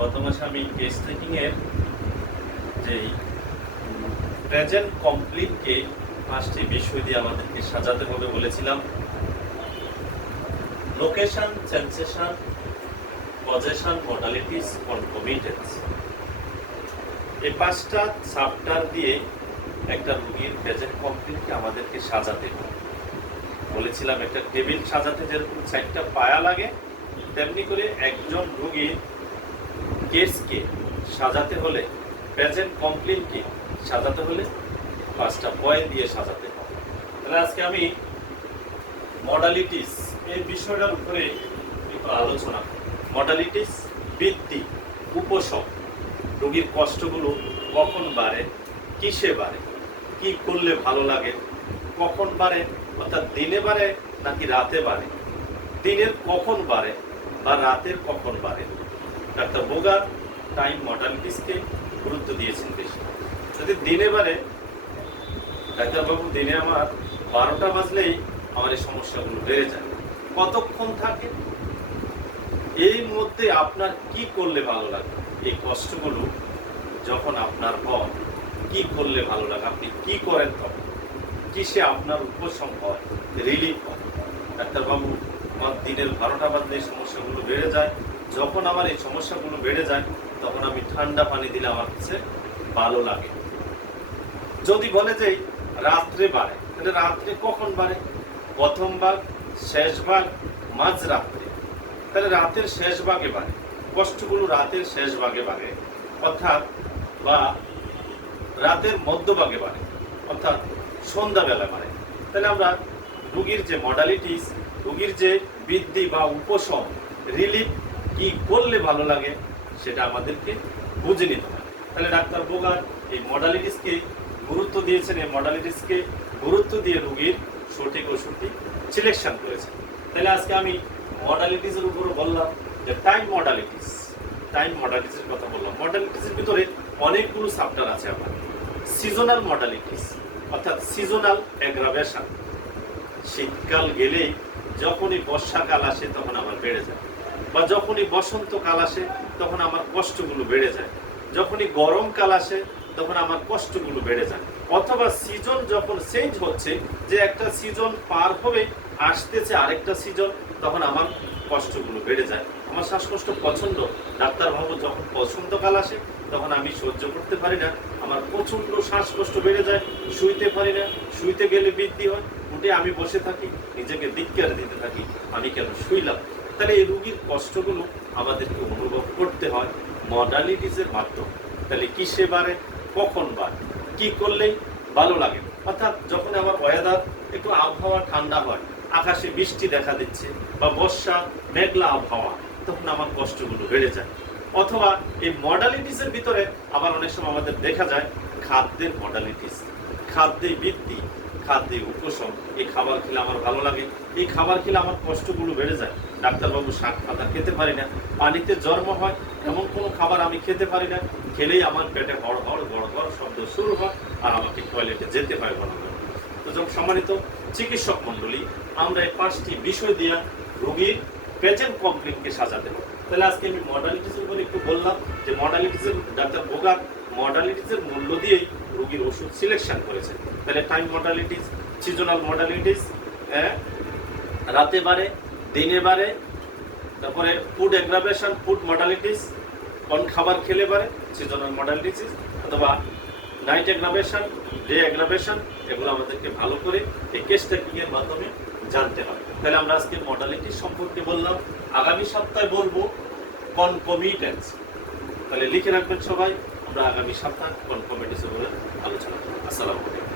গত মাসে আমি কেস টেকিং এর যে প্রেজেন্ট কমপ্লিটকে 5টি বিষয় দিয়ে আমাদেরকে সাজাতে হবে বলেছিলাম। Location, sensation, possession, modalities, concomitance. এই 5টা চ্যাপ্টার দিয়ে একটা রোগীর প্রেজেন্ট কমপ্লিটকে আমাদেরকে সাজাতে হবে বলেছিলাম। একটা টেবিল সাজাতে যেরকম 4টা পায়া লাগে, তেমনি করে একজন রোগীর কেসকে সাজাতে হলে, প্রেজেন্ট কমপ্লিটকে সাজাতে হলে 5টা পয়েন্ট দিয়ে সাজাতে হবে। তাহলে আজকে আমি মডালিটিস এই বিষয়টার উপরে একটু আলোচনা করব। মডালিটিস, বৃদ্ধি, উপশম, রোগীর কষ্টগুলো কখন বাড়ে, কিসে বাড়ে, কি করলে ভালো লাগে, কখন বাড়ে, অর্থাৎ দিনে বাড়ে নাকি রাতে বাড়ে, দিনের কখন বাড়ে বা রাতের কখন বাড়ে। ডাক্তার বোগার টাইম মডালিটিসকে গুরুত্ব দিয়েছেন বেশি। যদি দিনে বাড়ে, ডাক্তারবাবু দিনে আমার 12টা বাজলেই আমার এই সমস্যাগুলো বেড়ে যায়, কতক্ষণ থাকে, এই মধ্যে আপনার কি করলে ভালো লাগে, এই কষ্টগুলো যখন আপনার হয় কি করলে ভালো লাগে, আপনি কি করেন, তখন কিসে আপনার উপশম হয়, রিলিফ হয়। ডাক্তারবাবু আমার দিনের 12টা বাজলে এই সমস্যাগুলো বেড়ে যায়, যখন আমার এই সমস্যাগুলো বেড়ে যায় তখন আমি ঠান্ডা পানি দিলে আমার কাছে ভালো লাগে। যদি বলে যে রাত্রে বাড়ে, তাহলে রাত্রে কখন বাড়ে, প্রথম ভাগ, শেষ ভাগ, মাঝ রাত্রে। তাহলে রাতের শেষ ভাগে বাড়ে, কষ্টগুলো রাতের শেষ ভাগে বাড়ে, অর্থাৎ বা রাতের মধ্যভাগে বাড়ে, অর্থাৎ সন্ধ্যাবেলা বাড়ে। তাহলে আমরা রোগীর যে মডালিটিস, রোগীর যে বৃদ্ধি বা উপশম, রিলিফ কি করলে ভালো লাগে সেটা আমাদেরকে বুঝে নিতে হবে। তাহলে ডাক্তার বোগার এই মডালিটিসকে গুরুত্ব দিয়েছেন, এই মডালিটিসকে গুরুত্ব দিয়ে রোগীর সঠিক ওষুধটি সিলেকশন করেছেন। তাহলে আজকে আমি মডালিটিসের উপরে বললাম যে টাইম মডালিটিস, টাইম মডালিটিসের কথা বললাম। মডালিটিসের ভিতরে অনেকগুলো চ্যাপ্টার আছে আমার। সিজনাল মডালিটিস, অর্থাৎ সিজনাল অ্যাগ্রাভেশন, শীতকাল গেলেই যখনই বর্ষাকাল আসে তখন আমার বেড়ে যায়, বা যখনই বসন্তকাল আসে তখন আমার কষ্টগুলো বেড়ে যায়, যখনই গরমকাল আসে তখন আমার কষ্টগুলো বেড়ে যায়, অথবা সিজন যখন চেঞ্জ হচ্ছে, যে একটা সিজন পার হবে আসতেছে আরেকটা সিজন, তখন আমার কষ্টগুলো বেড়ে যায়। আমার শ্বাসকষ্ট প্রচণ্ড, ডাক্তারবাবু যখন বসন্তকাল আসে তখন আমি সহ্য করতে পারি না, আমার প্রচণ্ড শ্বাসকষ্ট বেড়ে যায়, শুইতে পারি না, শুইতে গেলে বৃদ্ধি হয়, উঠে আমি বসে থাকি, নিজেকে ধিক্কার দিতে থাকি, আমি কেন শুইলাম। তাহলে এই রোগীর কষ্টগুলো আমাদেরকে অনুভব করতে হয় মডালিটিসের মাধ্যমে। তাহলে কিসে বাড়ে, কখন বাড়ে, কি করলেই ভালো লাগে, অর্থাৎ যখন আমার ওয়েদার একটু আবহাওয়া ঠান্ডা হয়, আকাশে বৃষ্টি দেখা দিচ্ছে বা বর্ষা মেঘলা আবহাওয়া, তখন আমার কষ্টগুলো বেড়ে যায়। অথবা এই মডালিটিসের ভিতরে আবার অনেক সময় আমাদের দেখা যায় খাদ্যের মডালিটিস, খাদ্যে বৃদ্ধি, খাদ্যে উপশম। এই খাবার খেলে আমার ভালো লাগে, এই খাবার খেলে আমার কষ্টগুলো বেড়ে যায়। ডাক্তারবাবু শাক পাতা খেতে পারি না, পানিতে জন্ম হয় এমন কোনো খাবার আমি খেতে পারি না, খেলেই আমার পেটে হড় হড় গড় গড় শব্দ শুরু হয় আর আমাকে টয়লেটে যেতে হয় বলা হয়। তো যখন সম্মানিত চিকিৎসক মণ্ডলী, আমরা এই 5টি বিষয় দিয়ে রোগীর প্রেজেন্ট কমপ্লিটকে সাজাতে হবে। তাহলে আজকে আমি মডালিটিসের উপর একটু বললাম যে মডালিটিসের ডাক্তার বোগার মডালিটিসের মূল্য দিয়েই রোগীর ওষুধ সিলেকশন করেছে। তাহলে টাইম মডালিটিস, সিজনাল মডালিটিস, রাতে বাড়ে, দিনে বাড়ে, তারপরে ফুড অ্যাগ্রাভেশন, ফুড মডালিটিস, কোন খাবার খেলে বাড়ে, সিজনাল মডালিটিস, অথবা নাইট অ্যাগ্রাভেশন, ডে অ্যাগ্রাভেশন, এগুলো আমাদেরকে ভালো করে এই কেস টেকিং এর মাধ্যমে জানতে হবে। তাহলে আমরা আজকে মডালিটিস সম্পর্কে বললাম, আগামী সপ্তাহে বলবো কনকমিটেন্স। তাহলে লিখে রাখবেন সবাই, আমরা আগামী সপ্তাহে কনকমিটেন্স বলে আলোচনা করব। আসসালামু আলাইকুম।